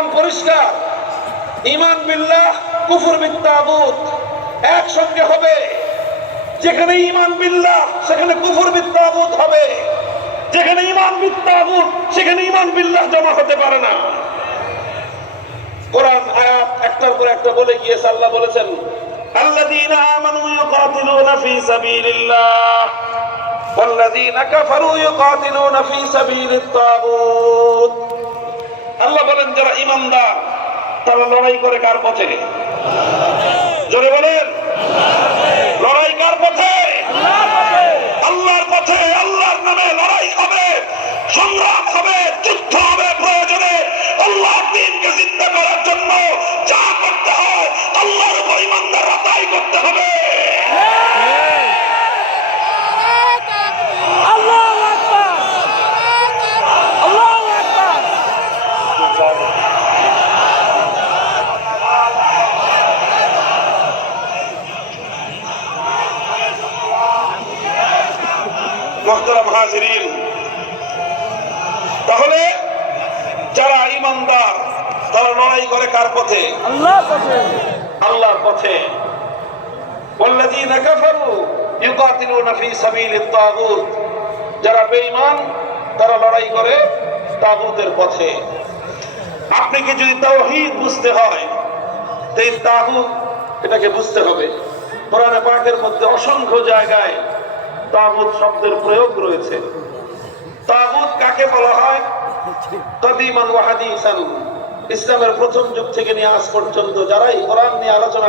ইমান পরিষ্কার। ইমান বিল্লাহ কুফর বিত্তাগুত একসঙ্গে হবে। যেখানে ইমান বিল্লাহ সেখানে কুফর বিত্তাগুত হবে, যেখানে ইমান বিত্তাগুত সেখানে ইমান বিল্লাহ জমা হতে পারে না। কোরআন আয়াত একটার পর একটা বলে গিয়েছে। আল্লাহ বলেছেন আল্লাযীনা আমানু ইউকাতিলুনা ফী সাবিলিল্লাহ ওয়াল্লাযীনা কাফারু ইউকাতিলুনা ফী সাবিলিত তাগুত। আল্লাহ বলেন যারা ঈমানদার তারা লড়াই করে কার পথে? জোরে বলেন, লড়াই কার পথে? আল্লাহর পথে। আল্লাহর নামে লড়াই হবে, সংগ্রাম হবে, যুদ্ধ হবে। প্রয়োজনে আল্লাহর দ্বীনকে জিন্দা করার জন্য যা করতে হয় আল্লাহর উপর ঈমানদাররা তাই করতে হবে। আল্লাহু আকবার, আল্লাহু আকবার। মুহতারাম হাজিরিন, তাহলে যারা ঈমানদার তারা লড়াই করে কার পথে? আল্লাহর পথে, আল্লাহর পথে। ওয়াল্লাযীনা কাফারু ইউকাতিলুনা ফী সাবিলিত তাগুত। যারা বেঈমান তারা লড়াই করে তাগুতের পথে। আপনি কি যদি তাওহীদ বুঝতে হয় তাই তাগুত এটাকে বুঝতে হবে। কোরআনে পাকের মধ্যে অসংখ্য জায়গায় তাগুত শব্দের প্রয়োগ রয়েছে। তাগুত কাকে বলা হয়? কাদিমান ওয়া হাদিসান, ইসলামের প্রথম যুগ থেকে নিয়ে আজ পর্যন্ত যারাই কোরআন নিয়ে আলোচনা